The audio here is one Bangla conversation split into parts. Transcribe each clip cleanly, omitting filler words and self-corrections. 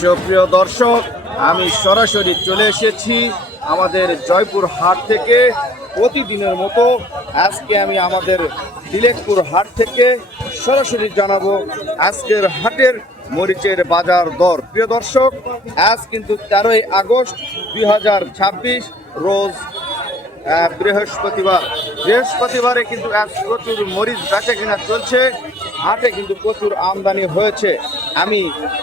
সুপ্রিয় দর্শক, আমি সরাসরি চলে এসেছি আমাদের জয়পুর হাট থেকে। প্রতিদিনের মতো আজকে আমি আমাদের তিলেকপুর হাট থেকে সরাসরি জানাবো আজকের হাটের মরিচের বাজার দর। প্রিয় দর্শক, আজ কিন্তু 13ই আগস্ট 2026 রোজ বৃহস্পতিবারে কিন্তু আজ প্রচুর মরিচ বেচা কেনা চলছে। হাটে কিন্তু প্রচুর আমদানি হয়েছে। আমি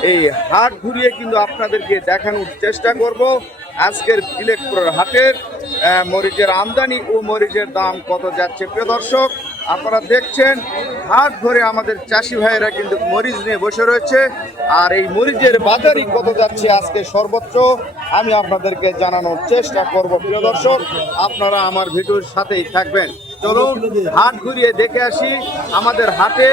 এই হাট ঘুরিয়ে কিন্তু আপনাদেরকে দেখানোর চেষ্টা করব আজকের তিলেকপুরের হাটের মরিচের আমদানি ও মরিচের দাম কত যাচ্ছে। প্রিয় দর্শক, আপনারা দেখছেন হাট ভরে আমাদের চাষি ভাইয়েরা কিন্তু মরিচ নিয়ে বসে রয়েছে। আর এই মরিচের বাজারই কত যাচ্ছে আজকে সর্বোচ্চ আমি আপনাদেরকে জানানোর চেষ্টা করব। প্রিয় দর্শক, আপনারা আমার ভিডিওর সাথেই থাকবেন। চলুন হাট ঘুরিয়ে দেখে আসি আমাদের হাটে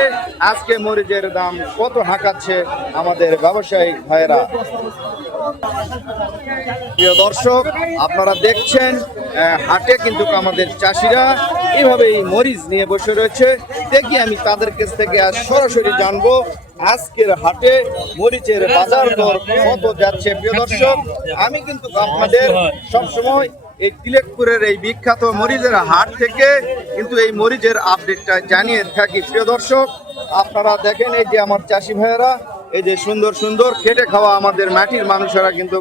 আজকে মরিচের দাম কত হাঁকাচ্ছে আমাদের ব্যবসায়িক ভাইয়েরা। প্রিয় দর্শক, আপনারা দেখছেন হাটে কিন্তু আমাদের চাষিরা এইভাবে এই মরিচ নিয়ে বসে রয়েছে। দেখি আমি তাদের কাছ থেকে আজ সরাসরি জানবো আজকের হাটে মরিচের বাজার দর কত যাচ্ছে। প্রিয় দর্শক, আমি কিন্তু আপনাদের সবসময় এই তিলেকপুরের এই বিখ্যাত মরিচের হাট থেকে কিন্তু এই মরিচের আপডেটটা জানিয়ে থাকি। প্রিয় দর্শক, আপনারা দেখেন এই যে আমার চাষি ভাইয়েরা, এই যে সুন্দর সুন্দর খেটে খাওয়া আমাদের মাটির মানুষেরা কিন্তু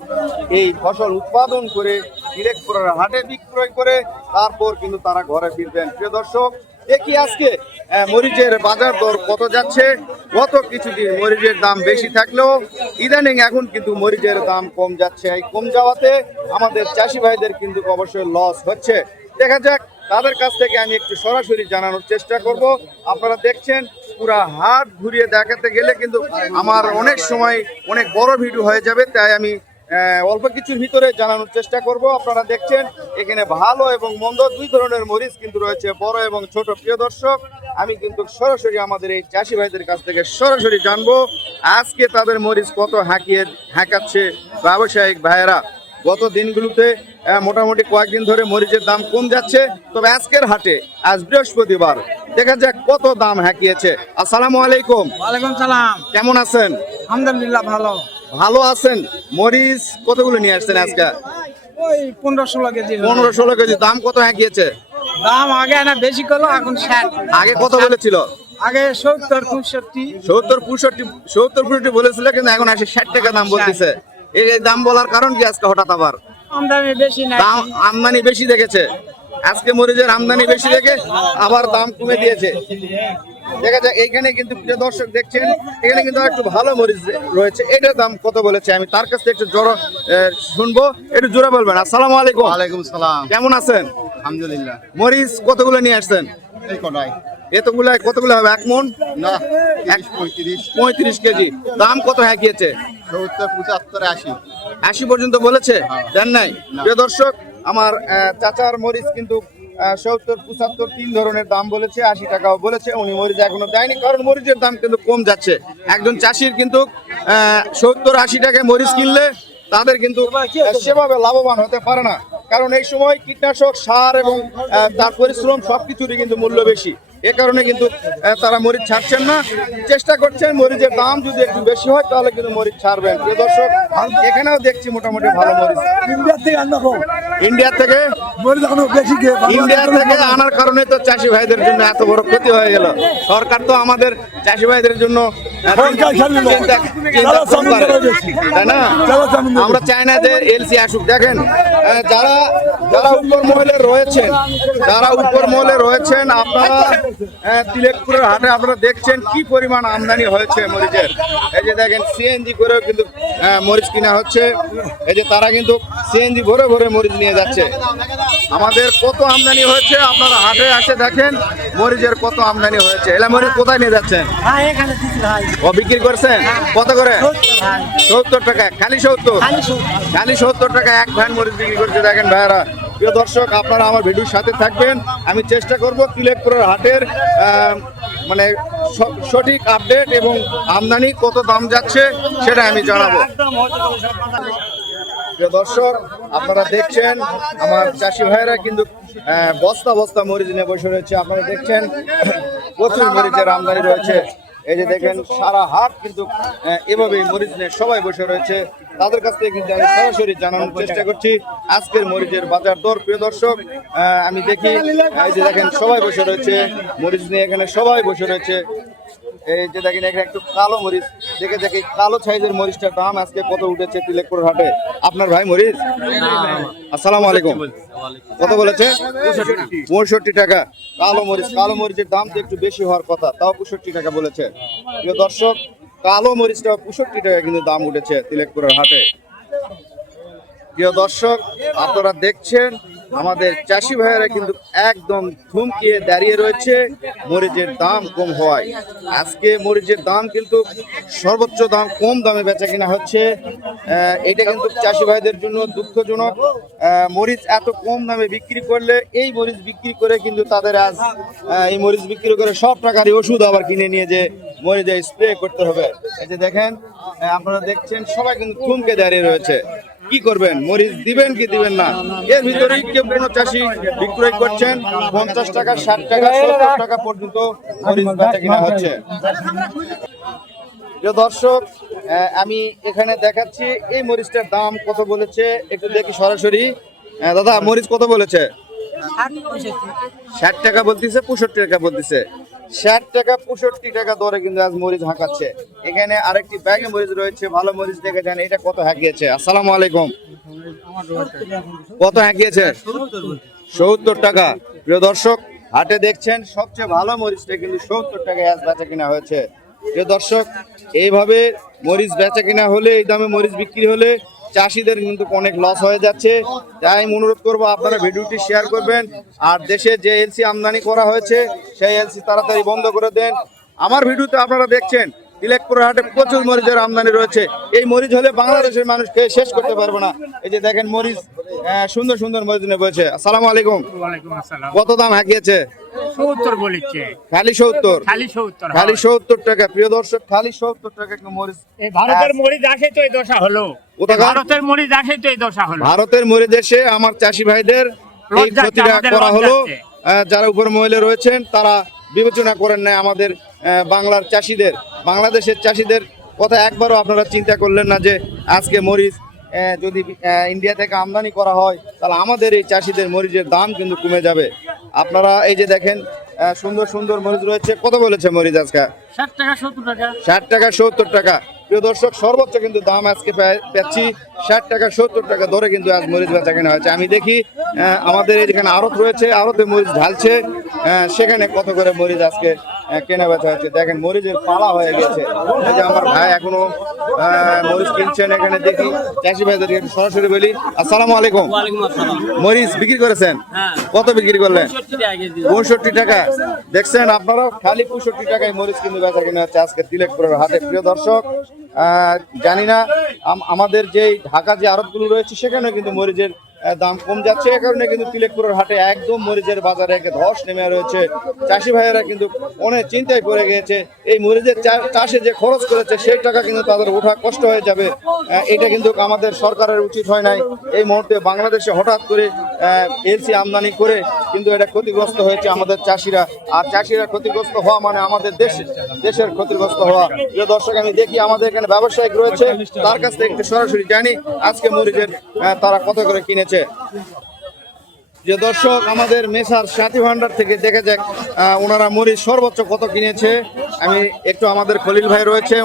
এই ফসল উৎপাদন করে তিলেকপুরের হাটে বিক্রয় করে তারপর কিন্তু তারা ঘরে ফিরবেন। প্রিয় দর্শক, দেখি আজকে মরিচের বাজার দর কত যাচ্ছে। গত কিছুদিন মরিচের দাম বেশি থাকলেও ইদানিং এখন কিন্তু মরিচের দাম কম যাচ্ছে। এই কম যাওয়াতে আমাদের চাষি ভাইদের কিন্তু অবশ্যই লস হচ্ছে। দেখা যাক তাদের কাছ থেকে আমি একটু সরাসরি জানানোর চেষ্টা করব। আপনারা দেখছেন পুরা হাট ঘুরিয়ে দেখাতে গেলে কিন্তু আমার অনেক সময় অনেক বড় ভিডিও হয়ে যাবে, তাই আমি অল্প কিছুর ভিতরে জানানোর চেষ্টা করব। আপনারা দেখছেন এখানে ভালো এবং মন্দ দুই ধরনের মরিচ কিন্তু রয়েছে, বড় এবং ছোট। প্রিয় দর্শক, আমি কিন্তু সরাসরি আমাদের এই চাষি ভাইদের কাছ থেকে সরাসরি জানবো আজকে তাদের মরিচ কত হাঁকাচ্ছে ব্যবসায়িক ভাইয়েরা। গত দিনগুলোতে মোটামুটি কয়েকদিন ধরে মরিচের দাম কম যাচ্ছে, তবে আজকের হাটে আজ বৃহস্পতিবার দেখা যাক কত দাম হাঁকিয়েছে। আসসালামু আলাইকুম। ওয়ালাইকুম সালাম। কেমন আছেন? আলহামদুলিল্লাহ ভালো। ভালো আছেন। মরিচ কতগুলো নিয়ে আসছেন আজকে? ওই 15-16 কেজি। 15-16 কেজি। দাম কত হাঁকিয়েছে? দাম আগে না বেশি করলো, এখন 60। আগে কত বলেছিল? আগে 70-65। 70-65 বলেছিল, কিন্তু এখন 60 টাকা দাম বলতেছে। এই দাম বলার কারণ কি আজকে হঠাৎ আবার? আমদানি বেশি না, দাম আমদানি বেশি দেখেছে। আজকে মরিচের আমদানি বেশি দেখে আবার দাম কমে দিয়েছে। দেখা যায় এইখানে কিন্তু প্রিয় দর্শক দেখছেন এখানে কিন্তু একটু ভালো মরিচ রয়েছে। এটার দাম কত বলেছে আমি তার কাছ থেকে একটু জোরে শুনবো, একটু জোরে বলবেন। আসসালামু আলাইকুম। ওয়ালাইকুম সালাম। কেমন আছেন? আলহামদুলিল্লাহ। মরিচ কতগুলো নিয়ে আসছেন? এই কটাই? কতগুলো হবে? 1 মণ না, 35 কেজি। দাম কত হাঁকিয়েছে? 70, 75, 80। 80 পর্যন্ত বলেছে, দেন নাই? প্রিয় দর্শক, আমার চাচার মরিচ কিন্তু 70, 75 তিন ধরনের দাম বলেছে, 80 টাকাও বলেছে। উনি মরিচ এখনো দেয়নি, কারণ মরিচের দাম কিন্তু কম যাচ্ছে। একজন চাষির কিন্তু 70-80 টাকায় মরিচ কিনলে তাদের কিন্তু সেভাবে লাভবান হতে পারে না, কারণ এই সময় কীটনাশক, সার এবং তার পরিশ্রম সবকিছুরই কিন্তু মূল্য বেশি। এ কারণে কিন্তু তারা মরিচ ছাড়ছেন না, চেষ্টা করছেন মরিচের দাম যদি একটু বেশি হয় তাহলে কিন্তু মরিচ ছাড়বেন। প্রিয় দর্শক, এখানেও দেখছি মোটামুটি ভালো মরিচ ইন্ডিয়া থেকে আনার কারণে তো চাষি ভাইদের জন্য এত বড় ক্ষতি হয়ে গেল। সরকার তো আমাদের চাষি ভাইদের জন্য তাই না? আমরা চাই না যে এলসি আসুক। দেখেন যারা উপর মহলে রয়েছেন আপনারা তিলেকপুরের হাটে আপনারা দেখছেন কি পরিমাণ আমদানি হয়েছে মরিচের। এই যে দেখেন সিএনজি করেও কিন্তু মরিচ কিনা হচ্ছে। এই যে তারা কিন্তু সিএনজি ভরে ভরে মরিচ নিয়ে যাচ্ছে। আমাদের কত আমদানি হয়েছে আপনারা হাটে আসে দেখেন মরিচের কত আমদানি হয়েছে। এলা মরিচ কোথায় নিয়ে যাচ্ছেন? ও বিক্রি করছেন কত করে? 70 টাকা। খালি 70 টাকা এক ভ্যান মরিচ বিক্রি করছে। দেখেন ভাইয়ারা, প্রিয় দর্শক, আপনারা আমার ভিডিওর সাথে থাকবেন। আমি চেষ্টা করব তিলেকপুরের হাটের মানে সঠিক আপডেট এবং আমদানি কত দাম যাচ্ছে সেটা আমি জানাবো। প্রিয় দর্শক, আপনারা দেখছেন আমার চাষি ভাইরা কিন্তু বস্তা বস্তা মরিচ নিয়ে বসে রয়েছে। আপনারা দেখছেন প্রচুর মরিচের আমদানি রয়েছে। এই যে দেখেন সারা হাট কিন্তু এভাবে মরিচ নিয়ে সবাই বসে রয়েছে। তাদের কাছ থেকে কিন্তু আমি সরাসরি জানানোর চেষ্টা করছি আজকের মরিচের বাজার দর। প্রিয় দর্শক, আমি দেখি এই যে দেখেন সবাই বসে রয়েছে মরিচ নিয়ে, এখানে সবাই বসে রয়েছে। এই যে দেখেন এখানে একটু কালো মরিচ, দেখে দেখে কালো সাইজের মরিচটার দাম আজকে কত উঠেছে তিলেকপুর হাটে। আপনার ভাই মরিচ, আসসালামু আলাইকুম, কত বলেছে? 65 টাকা। কালো মরিচের দাম তো একটু বেশি হওয়ার কথা, তাও 65 টাকা বলেছে। প্রিয় দর্শক, কালো মরিচটা 65 টাকা কিন্তু দাম উঠেছে তিলেকপুরের হাটে। প্রিয় দর্শক, আপনারা দেখছেন আমাদের চাষি ভাইয়েরা কিন্তু একদম থমকিয়ে দাঁড়িয়ে রয়েছে মরিচের দাম কম হওয়ায়। আজকে মরিচের দাম কিন্তু সর্বোচ্চ দাম, কম দামে বেচা কিনা হচ্ছে। এটা কিন্তু চাষি ভাইদের জন্য দুঃখজনক। মরিচ এত কম দামে বিক্রি করলে, এই মরিচ বিক্রি করে কিন্তু তাদের আজ এই মরিচ বিক্রি করে সব টাকারই ওষুধ আবার কিনে নিয়ে যে মরিচে স্প্রে করতে হবে। এই যে দেখেন, আপনারা দেখছেন সবাই কিন্তু থমকে দাঁড়িয়ে রয়েছে। কি করবেন, মরিচ দিবেন কি দিবেন না? এর ভিতরে কেউ কোনো চাষি বিক্রয় করছেন 50 টাকা, 60 টাকা, 70 টাকা পর্যন্ত মরিচ বেচা কিনা হচ্ছে। প্রিয় দর্শক, আমি এখানে দেখাচ্ছি এই মরিচটার দাম কত বলেছে, একটু দেখি সরাসরি। দাদা, মরিচ কত বলেছে? 60 টাকা বলতেছে, 65 টাকা বলতেছে। 60 টাকা 65 টাকা দরে কিন্তু আজ মরিচ হাঁকাচ্ছে। এখানে আরেকটি ব্যাগে মরিচ রয়েছে, ভালো মরিচ দেখে যান এটা কত হাঁকিয়েছে। আসসালামু আলাইকুম, কত হাঁকিয়েছে? 70 টাকা। প্রিয় দর্শক, হাটে দেখছেন সবচেয়ে ভালো মরিচটা কিন্তু 70 টাকায় আজ বেচা কিনা হয়েছে। প্রিয় দর্শক, এইভাবে মরিচ বেচা কিনা হলে, এই দামে মরিচ বিক্রি হলে চাষিদের কিন্তু অনেক লস হয়ে যাচ্ছে। তাই আমি অনুরোধ করবো আপনারা ভিডিওটি শেয়ার করবেন, আর দেশে যে এলসি আমদানি করা হয়েছে সেই এলসি তাড়াতাড়ি বন্ধ করে দেন। আমার ভিডিওতে আপনারা দেখছেন তিলেকপুর হাটে প্রচুর মরিচের আমদানি রয়েছে। এই মরিচ হলে বাংলাদেশের মানুষ খেয়ে শেষ করতে পারবে না। এই যে দেখেন মরিচ, সুন্দর সুন্দর মরিচ নিয়ে বলছে। আসসালামু আলাইকুম, কত দাম হাঁকিয়েছে? 70 বলেছে, খালি 70, খালি 70 টাকা। প্রিয় দর্শক, খালি 70 টাকা মরিচ। ভারতের মরিচ আসে তো এই দশা হলো, ভারতের মরিচ আসে তো এই দশা হলো। ভারতের মরিচ এসে আমার চাষি ভাইদের এই ক্ষতিটা করা হলো। যারা উপর মহলে রয়েছেন তারা বিবেচনা করেন না আমাদের বাংলার চাষিদের, বাংলাদেশের চাষিদের কথা একবারও আপনারা চিন্তা করলেন না যে আজকে মরিচ যদি ইন্ডিয়া থেকে আমদানি করা হয় তাহলে আমাদের এই চাষিদের মরিচের দাম কিন্তু কমে যাবে। আপনারা এই যে দেখেন সুন্দর সুন্দর মরিচ রয়েছে। কত বলেছে মরিচ আজকে? 60 টাকা 70 টাকা। 60 টাকা 70 টাকা। প্রিয় দর্শক, সর্বোচ্চ কিন্তু দাম আজকে পাচ্ছি 60 টাকা 70 টাকা ধরে কিন্তু আজ মরিচ বেচা কেনা হয়েছে। আমি দেখি আমাদের যেখানে আড়ত রয়েছে, আড়তে মরিচ ঢালছে, সেখানে কত করে মরিচ আজকে কেনা বেচা হচ্ছে। দেখেন মরিচের পালা হয়ে গেছে। এই যে আমার ভাই এখনো মরিচ কিনছেন। এখানে দেখি চাষি ভাইদেরকে সরাসরি বলি। আসসালামু আলাইকুম, মরিচ বিক্রি করেছেন? কত বিক্রি করলেন? 65 টাকা। দেখছেন আপনারা, খালি 65 টাকায় মরিচ কিন্তু বেচা কেনা হচ্ছে আজকে তিলেকপুরের হাটে। প্রিয় দর্শক, জানি না আমাদের যে ঢাকা যে আড়তগুলো রয়েছে সেখানে কিন্তু মরিচের দাম কম যাচ্ছে। এ কারণে কিন্তু তিলেকপুরের হাটে একদম মরিচের বাজারে একটা ধস নেমে রয়েছে। চাষি ভাইয়েরা কিন্তু অনেক চিন্তায় পড়ে গিয়েছে। এই মরিচের চাষে যে খরচ করেছে সেই টাকা কিন্তু তাদের ওঠা কষ্ট হয়ে যাবে। এটা কিন্তু আমাদের সরকারের উচিত হয় নাই। এই মুহূর্তে বাংলাদেশে হঠাৎ করে এলসি আমদানি করে কিন্তু এটা ক্ষতিগ্রস্ত হয়েছে আমাদের চাষিরা। আর চাষিরা ক্ষতিগ্রস্ত হওয়া মানে আমাদের দেশের ক্ষতিগ্রস্ত হওয়া। প্রিয় দর্শক, আমি দেখি আমাদের এখানে ব্যবসায়িক রয়েছে, তার কাছ থেকে একটু সরাসরি জানি আজকে মরিচের তারা কত করে কিনেছে। যে দর্শক, আমাদের মেসার সাথী ভান্ডার থেকে দেখা যাক ওনারা মরিচ সর্বোচ্চ কত কিনেছে। আমি একটু, আমাদের খলিল ভাই রয়েছে,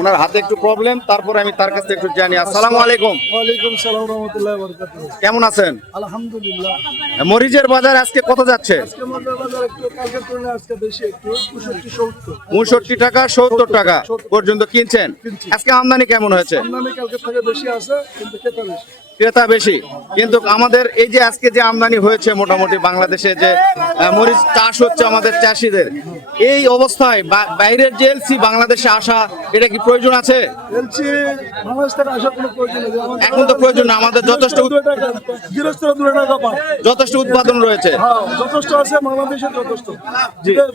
ওনার হাতে একটু প্রবলেম, তারপরে আমি তার কাছ থেকে একটু জানি। আসসালামু আলাইকুম। ওয়ালাইকুম সালাম ওয়া রাহমাতুল্লাহি ওয়া বারাকাতুহু। কেমন আছেন? আলহামদুলিল্লাহ। মরিচের বাজার আজকে কত যাচ্ছে? আজকে আমাদের বাজার একটু কালকের তুলনায় আজকে বেশি, একটু 65-70। 65 টাকা 70 টাকা পর্যন্ত কিনছেন। আজকে আমদানি কেমন হয়েছে? আমদানি কালকের থেকে বেশি আছে, কিন্তু ক্রেতা বেশি। ক্রেতা বেশি, কিন্তু আমাদের এই যে আজকে যে আমদানি হয়েছে মোটামুটি বাংলাদেশে যে মরিচ চাষ হচ্ছে আমাদের চাষিদের, এই অবস্থায় বাইরের যে এলসি বাংলাদেশে আসা, এটা কি প্রয়োজন আছে? এলসি বাংলাদেশ থেকে আসার কোনো প্রয়োজন নেই। এখন তো প্রয়োজন না, আমাদের যথেষ্ট গৃহস্থরা 2 টাকা পায়, যথেষ্ট উৎপাদন রয়েছে। হ্যাঁ, যথেষ্ট আছে, বাংলাদেশের যথেষ্ট।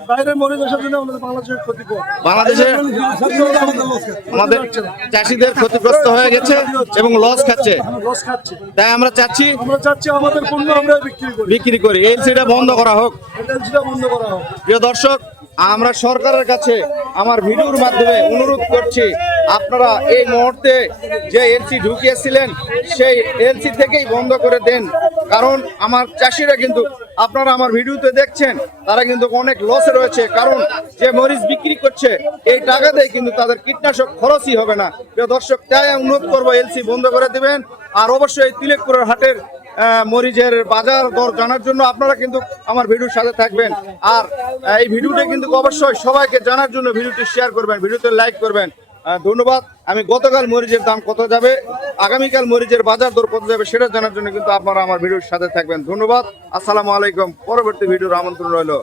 বাইরে মরিচ আসার জন্য আমাদের বাংলাদেশের ক্ষতি কম। বাংলাদেশে আমাদের চাষিদের ক্ষতিগ্রস্ত হয়ে গেছে এবং লস খাচ্ছে। তাই আমরা চাচ্ছি আমাদের পণ্য আমরা বিক্রি করি। এলসিটা বন্ধ করা হোক। এলসিটা বন্ধ করা হোক। প্রিয় দর্শক, আমরা সরকারের কাছে আমার ভিডিওর মাধ্যমে অনুরোধ করছি, আপনারা এই মুহূর্তে যে এলসি ঢুকিয়েছিলেন সেই এলসি থেকেই বন্ধ করে দেন। কারণ আমার চাষিরা কিন্তু, আপনারা আমার ভিডিওতে দেখছেন, তারা কিন্তু অনেক লসে রয়েছে। কারণ যে মরিচ বিক্রি করছে এই টাকা দিয়ে কিন্তু তাদের কীটনাশক খরচই হবে না। প্রিয় দর্শক, তাই অনুরোধ করবো এলসি বন্ধ করে দিবেন। আর অবশ্যই তিলেকপুরের হাটের মরিচের বাজার দর জানার জন্য আপনারা কিন্তু আমার ভিডিওর সাথে থাকবেন। আর এই ভিডিওটা কিন্তু অবশ্যই সবাইকে জানার জন্য ভিডিওটি শেয়ার করবেন, ভিডিওতে লাইক করবেন। ধন্যবাদ। আমি গতকাল মরিচের দাম কত যাবে, আগামীকাল মরিচের বাজার দর কত যাবে সেটা জানার জন্য কিন্তু আপনারা আমার ভিডিওর সাথে থাকবেন। ধন্যবাদ। আসসালামু আলাইকুম। পরবর্তী ভিডিওর আমন্ত্রণ রইল।